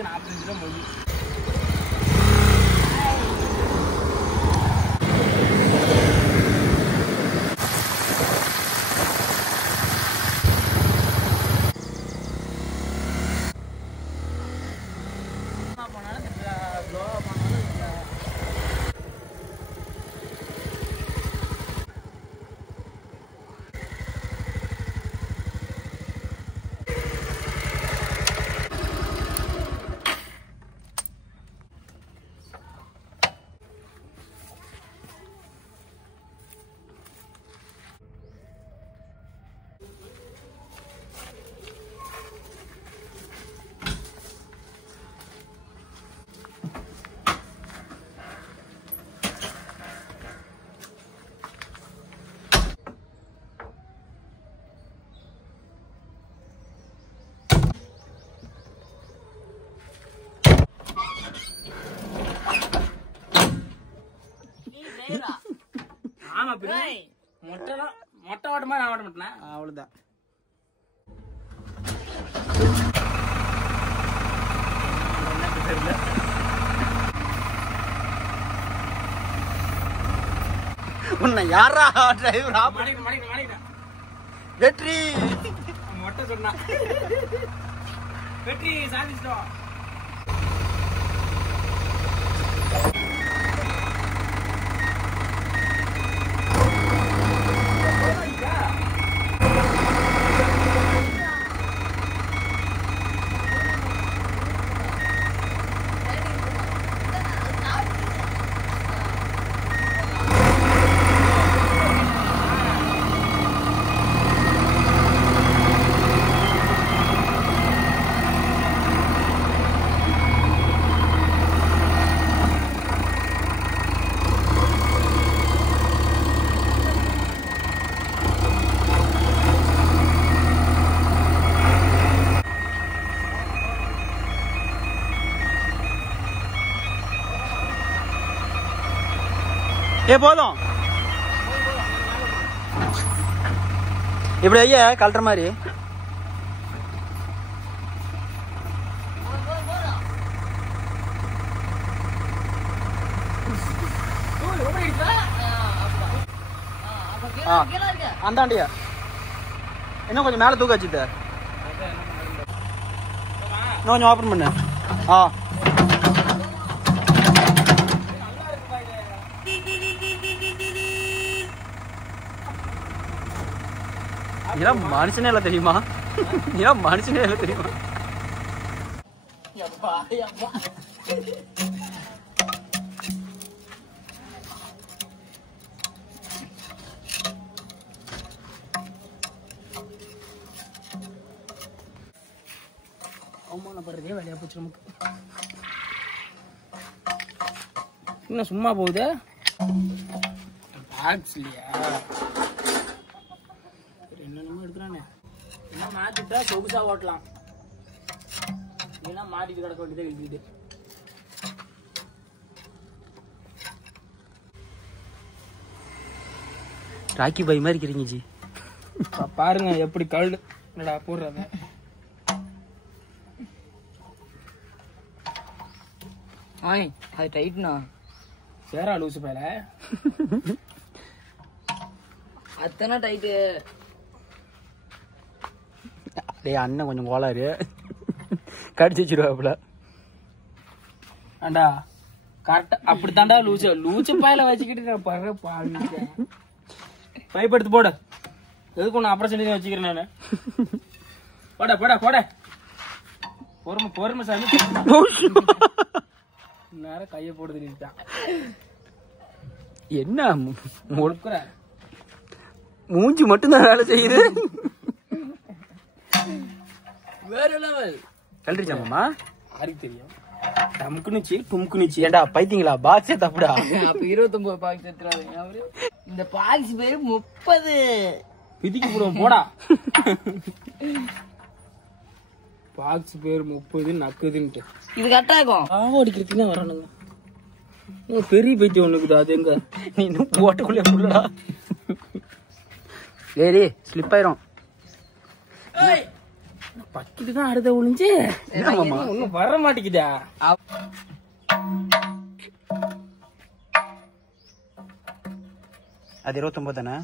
கிலோமீட்டருக்கு 45 ரூபா போகுது. ஆமா மொட்டை ஓட்ட மாதிரி நான் ஓட்ட மாட்டேன். அவ்வளவுதான். உன்னை யாரா டிரைவரா வெற்றி மொட்டை சொன்னா வெற்றி சாதிச்சிட்டோம். போதும் இப்படி ஐயா கழட்டுற மாதிரி. அந்தாண்டியா இன்னும் கொஞ்சம் மேல தூக்க வச்சுட்ட. இன்னும் கொஞ்சம் ஓப்பன் பண்ணு. மனுஷனே இல்ல தெரியுமா? மனுஷனே இல்ல தெரியுமா? அவமானப்படுறதே வேலையா போச்சு நமக்கு. என்ன சும்மா போகுது இல்லையா? என்னென்னமோ எடுக்கிறானே. என்ன மாத்திட்டா சொகுசா ஓட்டலாம், இல்லைன்னா மாட்டிட்டு கிடக்க வேண்டியதை எழுதிட்டு. ராக்கி பை மாதிரி இருக்கிறீங்க ஜி. பாருங்க எப்படி கல்டு என்னடா போடுறத. அது டைட்னா சேரா லூசு பேல அத்தனை டைட்டு. டேய் அண்ணன் கொஞ்சம் கோளாறு கடிச்சு வச்சிருவாப்புல. ஆண்டா கரெக்டா அப்படித்தாண்டா லூச்சு பாயில வச்சுக்கிட்டு படுற பால் பைப் எடுத்து போட. எதுக்கு ஒன்று ஆப்ரேஷன் வச்சுக்கிறேன் நானு. போட போட போட பொறுமை பொறுமை சாமி. நேரம் கையை போடுது நீட்டான். என்ன முழுக்கிற மூஞ்சி மட்டும்தான் வேலை செய்யுது. வேற லெவல் கழட்டிச்சாமாமா. யாருக்கு தெரியும்? டமுக்குனுச்சு டுமுக்குனுச்சு. ஏண்டா பைத்தியங்களா? பாக்ஸே தப்புடா. அப்ப 29 பாக்ஸ் எடுத்துறாங்க. அவரு இந்த பாக்ஸ் பேரு 30 பிதிக்கி போடுவோம் போடா. பாக்ஸ் பேர் 30 நக்குதுன்ட்டு இது கரெக்டா இருக்கும். அடிக்கிறதுக்குன்னு வரணுங்க. பெரிய பைத்தியம் ஒண்ணுக்குது. அது எங்க நீ இன்னும் போட்டுக்குள்ளே புள்ளடா. ஏறி ஸ்லிப் ஆயிரும். பக்கிட்டு தான் அடுத்த ஒளிஞ்சு ஒன்னும் வர மாட்டேங்குதா. அது 29 தானே?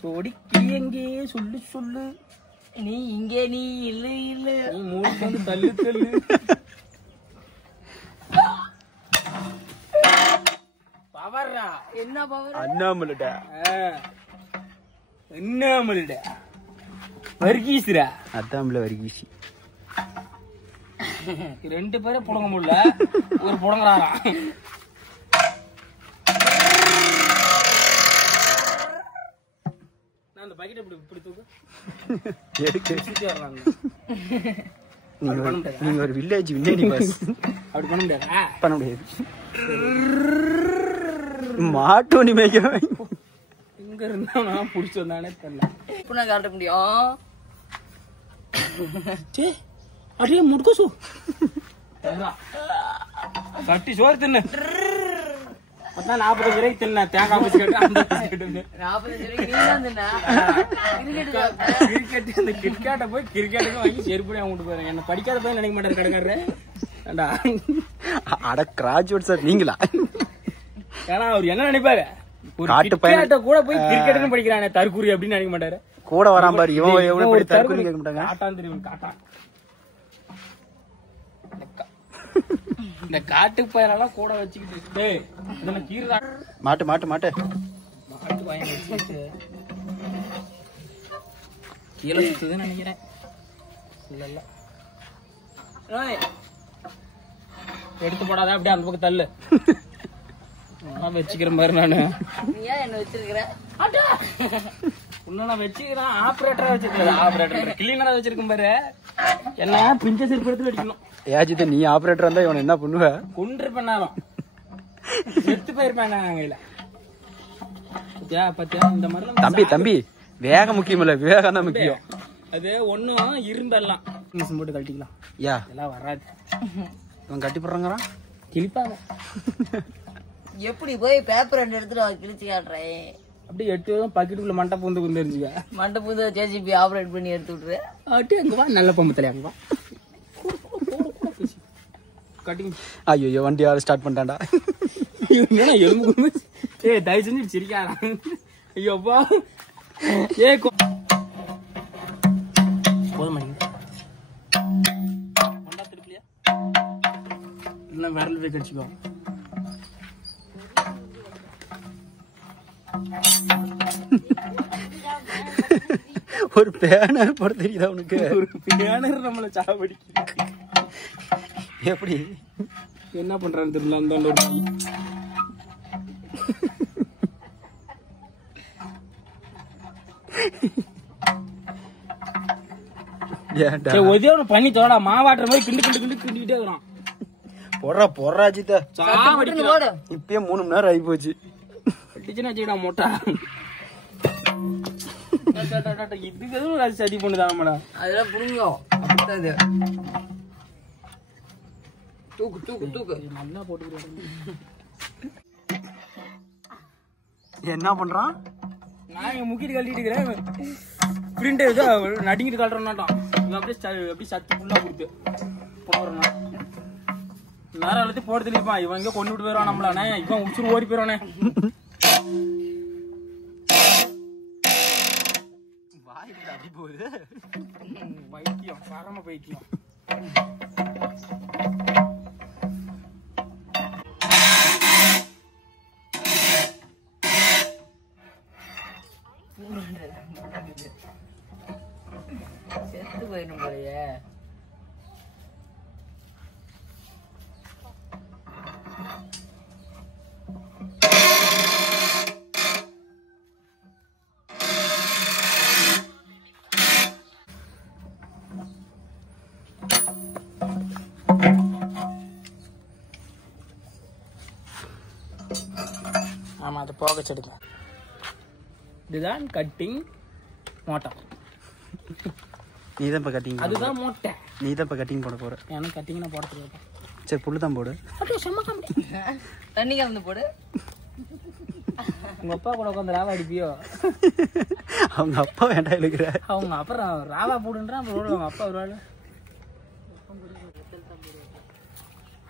சொடிக்கு எங்கே சொல்லு சொல்லு, நீ இங்கே நீ இல்ல இல்ல, நீ மூணு வந்து தள்ளு தள்ளு. பவர்ரா என்ன பவர்? அண்ணாமலைடா. அண்ணாமலைடா வர்கீஸ்ரா. அண்ணாமலை வர்கீஸ். 2 பேரை புடங்க முடியல, ஒரு புடங்கறாரா. நான் அந்த பக்கெட் இப்படி தூக்கு எதுக்கு? வர்றாங்க. நீங்க ஒரு வில்லேஜ் வில்லேஜ் பாஸ். அப்படி பண்ண முடியாதா? பண்ண முடியாது. மாட்டோனி மேய்க்க இங்க இருந்தா நான் புடிச்சு வந்தானே தெரியல. இப்ப நான் காட்ட முடியும். அடியே முடுக்கசு கட்டி சோறு தின்னு. 45 வரைக்கும் தின்ன தேங்காய் பச்சு கேட்டு 45 கிரிக்கெட். இந்த கிரிக்கெட்டை போய் கிரிக்கெட்டுக்கு வாங்கி செருப்படி அவங்க போறேன். என்ன படிக்காத போய் நினைக்க மாட்டாரு கடைக்காரரு. அட கிராஜுவேட் சார் நீங்களா? ஏன்னா அவர் என்ன நினைப்பாரு, ஒரு கிரிக்கெட்ட கூட போய் கிரிக்கெட்னு படிக்கிறானே தற்கூரி அப்படின்னு நினைக்க மாட்டாரு. கூட வராம பாரு, இவன் எவ்வளவு தற்கூரி கேட்க மாட்டாங்க. காட்டான் தெரியும், காட்டான். இந்த காட்டு பயிரெல்லாம் கூட வச்சுக்கிட்டு கீரை மாட்டு மாட்டு மாட்டு மாட்டு பையன் வச்சுக்கிட்டு கீழே சுத்துதுன்னு நினைக்கிறேன். இல்ல இல்ல எடுத்து போடாத, அப்படியே அந்த பக்கம் தள்ளு. வச்சுக்கிறேன் பாரு. நானு என்ன வச்சிருக்கிறேன், உன்ன வச்சுக்கிறேன். ஆபரேட்டரா வச்சிருக்கேன், ஆபரேட்டர் கிளீனரா வச்சிருக்கேன் பாரு. என்ன பிஞ்ச செருப்பு எடுத்து அடிக்கணும். ஏஜித்த நீ ஆபரேட்டர் இருந்தா இவன் என்ன பண்ணுவ? கொன்று பண்ணாலும் செத்து போயிருப்பேன் கையில. பத்தியா இந்த மாதிரி தம்பி தம்பி வேகம் முக்கியம் இல்ல, விவேகம் தான் முக்கியம். அது ஒன்னும் இரும்பெல்லாம் போட்டு கழட்டிக்கலாம். யா எல்லாம் வராது. இவன் கட்டி போடுறாங்கிறான், கிழிப்பாங்க. எப்படி போய் பேப்பர் எடுத்துட்டு கிழிச்சு காட்டுறேன். அப்படியே எடுத்து பக்கெட்டுக்குள்ள மண்டை பூந்து வந்துருச்சுங்க. மண்டை பூந்து ஜேசிபி ஆபரேட் பண்ணி எடுத்து விட்டுரு. அப்படியே அங்க வா, நல்ல பம்பு தலையா அங்க வா. ஐயோ வண்டி யாரும் ஸ்டார்ட் பண்ணிட்டான்டா. எலும்பு குடும்பு. தயவு செஞ்சு சிரிக்காரா. ஐயோப்பா போதும் திருப்பியா இல்ல விரல் போய் கடிச்சுக்கோ. ஒரு பேனர் போட தெரியுதா உனக்கு? ஒரு பேனர் நம்மள சாவடிக்கு. எப்படி என்ன பண்றான்னு தெரியல. அந்த ஒரு பண்ணி தோடா மாவாட்டுற மாதிரி கிண்டு கிண்டு கிண்டு கிண்டிட்டே வரான். பொறா பொறா ஜித்த இப்பயே 3 மணி நேரம் ஆகி போச்சு. வச்சுடா மொட்டா. இதுக்கு எதுவும் சரி பண்ணுதான் மேடம். அதெல்லாம் புரியும். தூக்கு தூக்கு தூக்கு நல்லா போட்டு என்ன பண்றான்? நான் இங்க முக்கிட்டு கழட்டிட்டு இருக்கிறேன். பிரிண்ட் ஏதோ நடிங்கிட்டு கழட்டுறோம்னாட்டம். இவன் அப்படியே சத்து ஃபுல்லா கொடுத்து போடுறோம்னா நேரம் எல்லாத்தையும் போட்டு தெளிப்பான். இவன் எங்க கொண்டு விட்டு போயிடுவான் நம்மளானே. இவன் உச்சுரு ஓடி போயிடுவானே. அடி போகுது. பைத்தியம், பரம பைத்தியம். செத்து போயிடும் போலயே. ஆமா, அது போக செடுங்க. இதுதான் கட்டிங் மோட்டை. நீதான் இப்ப கட்டிங். அதுதான் மோட்டை. நீதான் இப்ப கட்டிங் போட போற. எனக்கு கட்டிங்னா போட தெரியாது. சரி புல்லு தான் போடு. தண்ணி கலந்து போடு. உங்க அப்பா கூட உட்காந்து ராவா அடிப்பியோ? அவங்க அப்பா வேண்டாம் இருக்கிற. அவங்க அப்புறம் ராவா போடுன்றான். அப்புறம் அவங்க அப்பா வருவாரு.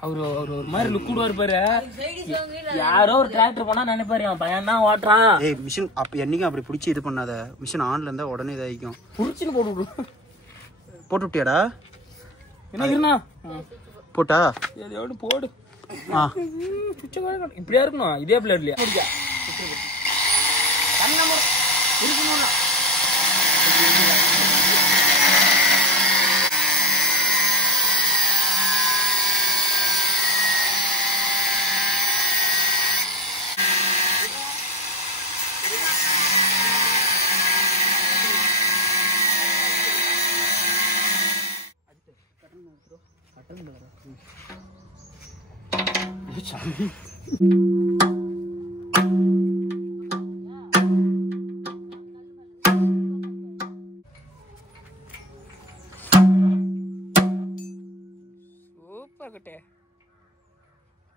அவரு ஒரு மாதிரி லுக் விடுவாரு பாரு. யாரோ ஒரு டிராக்டர் போனா நினைப்பாரு அவன் பையன் தான் ஓட்டுறான். ஏய் மிஷின் அப்ப என்னைக்கும் அப்படி பிடிச்சி இது பண்ணாத. மிஷின் ஆன்ல இருந்தா உடனே இதாகிக்கும். புடிச்சுன்னு போட்டு விட்டியாடா? என்ன இருந்தா போட்டா எதையோடு போடு. இப்படியா இருக்கணும். இதே பிளேட்லயா இருக்கணும்.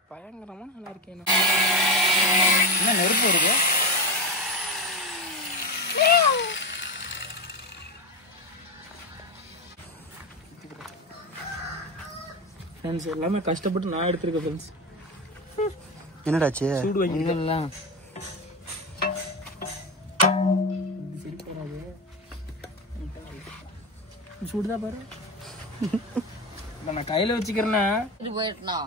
பயங்கரமா நல்லா இருக்கேன். என்ன நெருப்பு வருது? ஃப்ரெண்ட்ஸ் எல்லாமே கஷ்டப்பட்டு நான் எடுத்துருக்கேன் ஃப்ரெண்ட்ஸ். என்னடாச்சு? சூடு வைக்கலாம். சரி போறாது. சூடுதான் பாரு. நான் கையில வச்சுக்கிறேன்னா போயிட்டா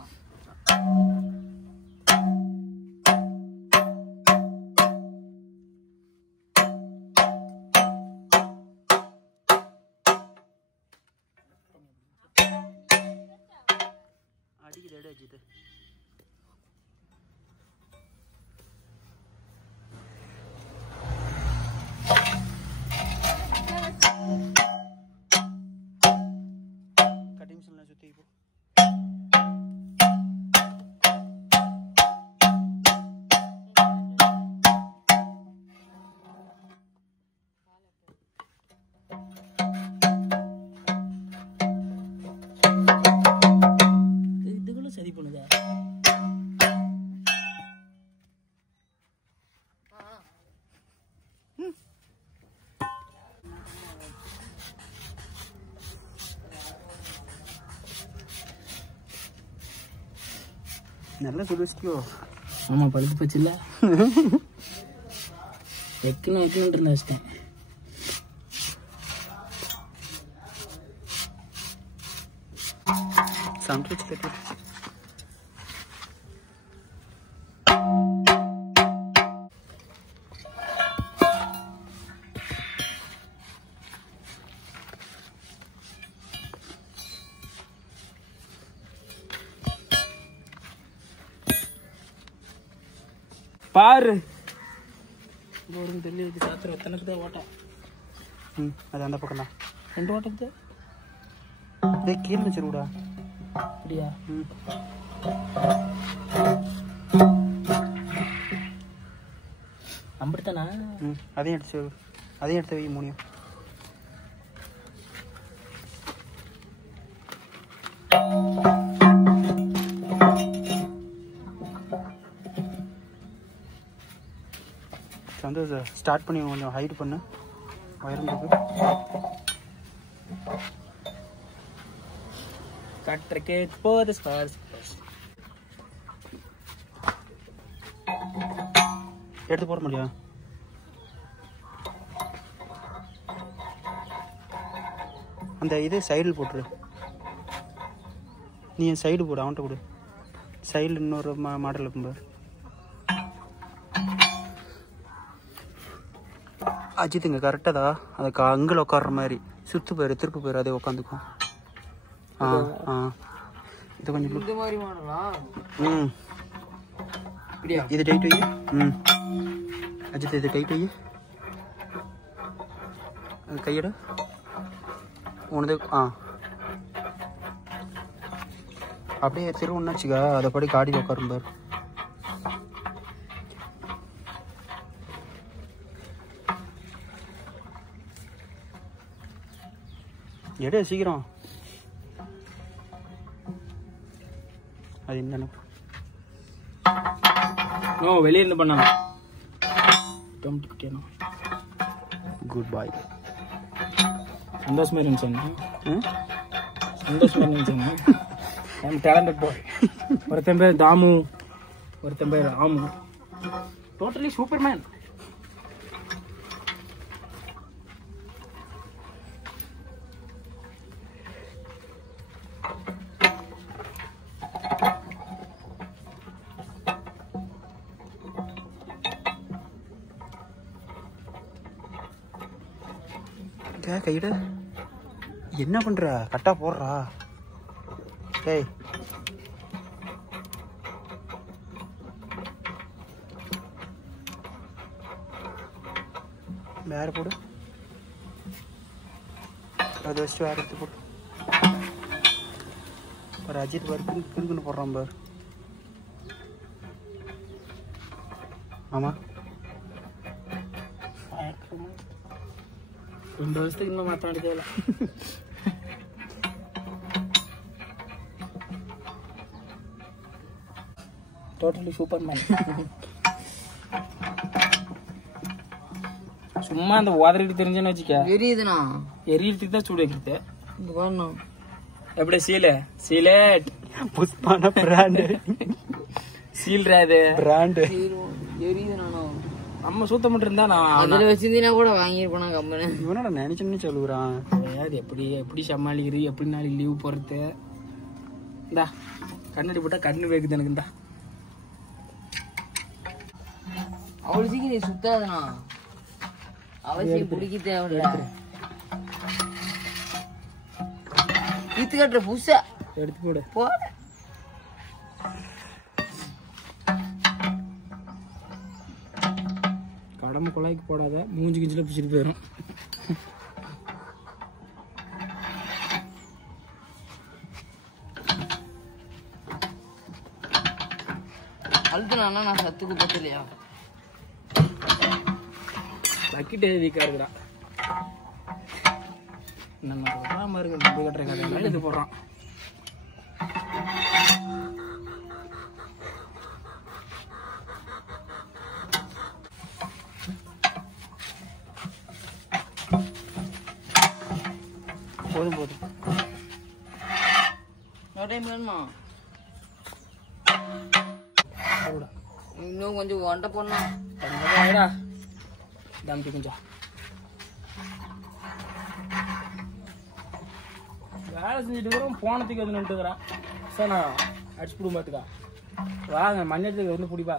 அடிக்குது அடிக்குது. கட்டிங் சொல்லலாம் சுத்தி இப்போ. இதுக்குள்ள சரி பண்ணுதா? நல்லா சுடுவச்சிக்கோ. ஆமா பழுத்து போச்சு இல்ல. வைக்கணும் இருந்தா வச்சிட்டேன். சாம்பிள் தட்டி பாரு. ஒரு தெரியல இது சாத்திரம் எத்தனைக்கு தான் ஓட்டம். அது அந்த பக்கம் தான் 2 ஓட்டத்துக்கு. டேய் கீழ வச்சிருடா. அப்படியா? அப்படித்தானா? அதையும் எடுத்து வை மூணியும். சந்தோஷ் ஸ்டார்ட் பண்ணி கொஞ்சம் ஹைட் பண்ணு. வயரண்டுக்கு கட்டறக்கே போது ஸ்பார்ஸ். எடுத்து போட முடியா? அந்த இது சைடில் போட்டுரு. நீ என் சைடு போடு. அவன்கிட்ட கொடு. சைடில் இன்னொரு மாடல் இருக்கும்போது அஜித்துங்க கரெக்டாக தான் அதை அங்கில் உட்கார்ற மாதிரி சுற்று போயிரு திருப்பு போயிரு அதே உட்காந்துக்கும். இது கொஞ்சம் இந்த மாதிரி மாடலா? இது டைட் வை. அஜித் இது டைட் வை. கையெடு உனது. அப்படியே திருவுன்னு வச்சுக்கா. அதை படி காடியில் உட்காரும் பாரு. எடு சீக்கிரம். அது என்னன்னு வெளியே இருந்து பண்ணாங்க. டொமேட்டோ குட்டியானா குட் பாய். சந்தோஷமா இருந்துச்சு. சந்தோஷமா இருந்துச்சு. ஐம் டேலண்டட் பாய். ஒருத்தன் பேர் தாமு, ஒருத்தன் பேர் ஆமு. Totally Superman. கையிட என்ன பண்ற? கட்டா போடுறா. டேய் வேற போடு. அதை வச்சுட்டு வேற எடுத்து போடு. ஒரு அஜித் பாரு கிருக்குன்னு போடுறான் பாரு. ஆமா 2 வருஷத்துக்கு இன்னும் மாற்ற தேவையில்ல. Totally Superman. சும்மா அந்த உதறிட்டு தெரிஞ்சேன்னு வச்சுக்க. எரியுதுண்ணா. எரியறதுக்கு தான் சூடு வைக்கிறது. இங்க வரணும். எப்படி சீலேட் புஷ்பான பிராண்டு. சீல்ராது பிராண்டு எரியுதுண்ணா. நம்ம சுத்தம் மட்டும் இருந்தா நான் அதுல வச்சிருந்தீங்கன்னா கூட வாங்கிருப்பேன் கம்பெனி. இவனோட நினைச்சுன்னு சொல்லுறான். எப்படி சமாளிக்கிறது, எப்படி நாளைக்கு லீவ் போறது. இந்தா கண்ணாடி போட்டா கண்ணு வைக்குது எனக்கு. இந்தா அவ்வளவு சீக்கிரம் நீ சுத்தாதுண்ணா. அவசியம் பிடிக்க தேவையில்ல. இத்து கட்டுற புதுசா எடுத்து போடு. போட கடமை குழாய்க்கு போடாத, மூஞ்சி கிஞ்சில பிடிச்சிட்டு போயிடும். அழுத்தினா நான் சத்துக்கு பத்தலையா? பக்கெட் வீக்கா இருக்குடா. நம்ம வராம இருக்கு. முடி கட்டுற கதை இது போடுறான். போதும் போதும். டைம் வேணுமா? போடா. இன்னும் கொஞ்சம் ஒண்டை போடணும். ஆயிடா தம்பி கொஞ்சம் வேலை செஞ்சுட்டு இருக்கிறோம். போனதுக்கு வந்து நின்றுக்கிறேன். சார் நான் அடிச்சு பிடிக்கும் பார்த்துக்கா. வாங்க மஞ்சத்துக்கு வந்து பிடிப்பா.